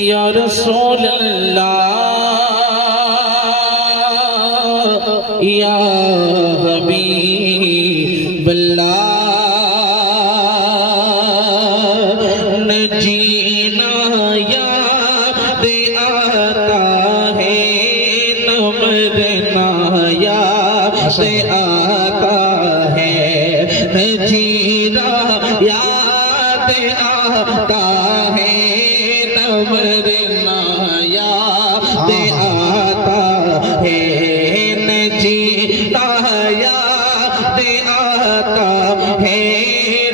یا رسول اللہ یا حبیب اللہ نہ جینا یاد آتا ہے نہ مرنا یاد آتا ہے نہ جینا یاد آتا ہے نہ مرنا یاد آتا ہے نہ جینا یاد آتا ہے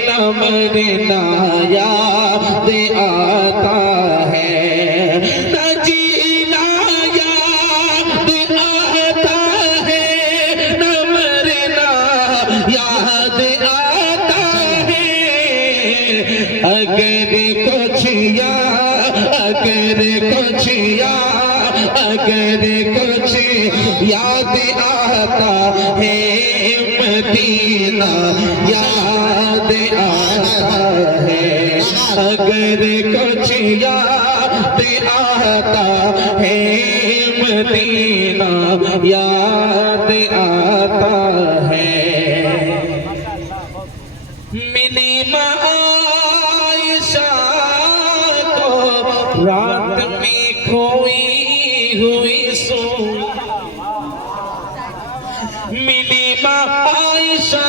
نہ مرنا یاد آتا ہے نہ جینا یاد آتا ہے نہ مرنا یاد آتا ہے اگر کچھ یاد آتا ہے مدینہ یاد آتا ہے اگر کچھ یاد آتا ہے مدینہ یاد آتا ہے ملی عائشہ کو رات میں کھوئی ہوئی سو ملی عائشہ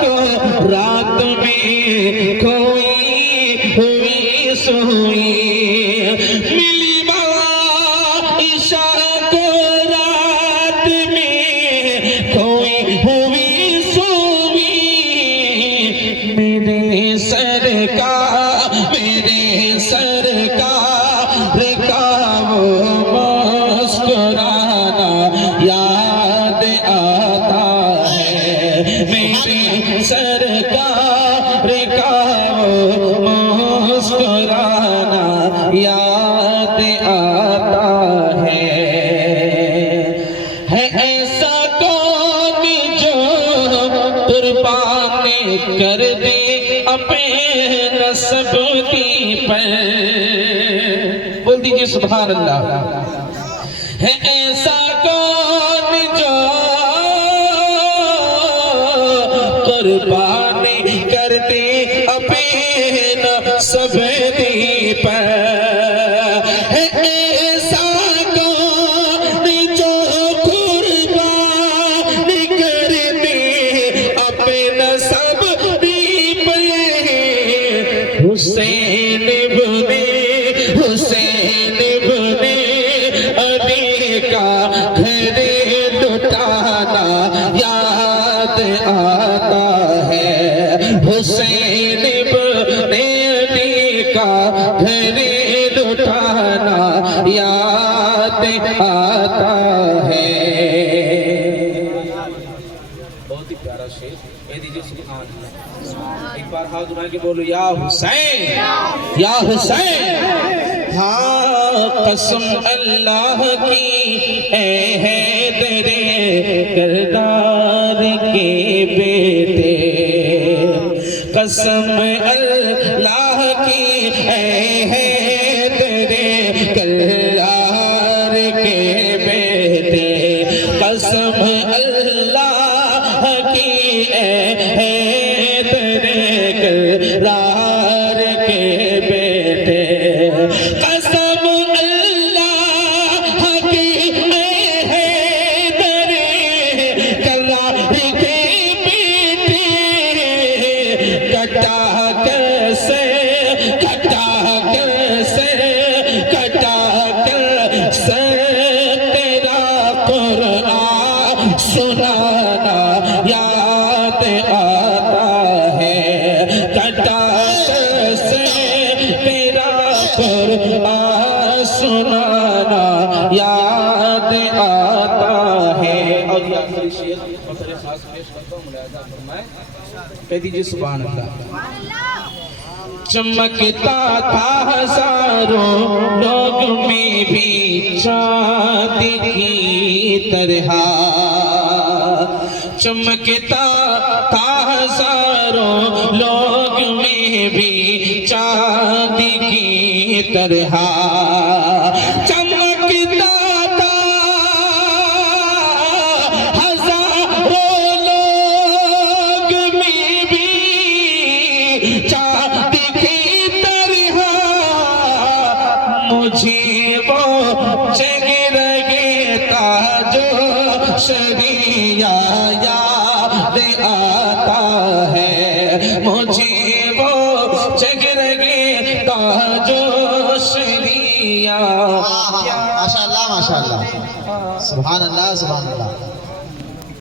کو رات میں کھوئی ہوئی سوئی ملی عائشہ کو رات میں کھوئی ہوئی سوئی میرے سرکار کا وہ مسکرانا یاد آتا ہے میرے سرکار کا وہ مسکرانا یاد آتا ہے ایسا کون جو قربان کر دے اپنے نسب کی پر بول دیجئے سبحان اللہ ہے ایسا کون جو قربان کر دے اپنے نسب کی پر ہے ایسا کون جو قربان کر دے اپنے نسب کی پر حسین ابن علی کا گھر لٹانا یاد آتا ہے حسین ابن علی کا گھر لٹانا یاد آتا ہے بہت ہی پیارا شعر کہہ دیجئے سبحان اللہ ایک بار ہاتھ اٹھا کے بولو یا حسین یا حسین ہاں قسم اللہ کی اے حیدر کردار کے بیٹے قسم اللہ کی اے حیدر کردار کے بیٹے قسم اللہ کی اے حیدر کردار کے بیٹے قسم اللہ کی اے حیدر کردار کے بیٹے کٹا کیسے تیرا قرآن سنانا یاد آتا ہے کٹا کیسے تیرا قرآن سنانا یاد آتا ہے اور یہ آخری شعر بطور خاص پیش کرتا ہوں ملاحظہ فرمائیں کہہ دیجئے سبحان اللہ چمکتا تھا ہزاروں لوگ میں بھی چاند کی طرح چمکتا تھا ہزاروں لوگ میں بھی چاند کی طرح چمکتا تھا، ہزاروں لوگ میں بھی چاند کی طرح مجھے وہ چہرے تاجو شریعہ یاد آتا ہے، مجھے وہ چہرے تاجو شریعہ. ماشاءاللہ ماشاءاللہ، سبحان اللہ سبحان اللہ.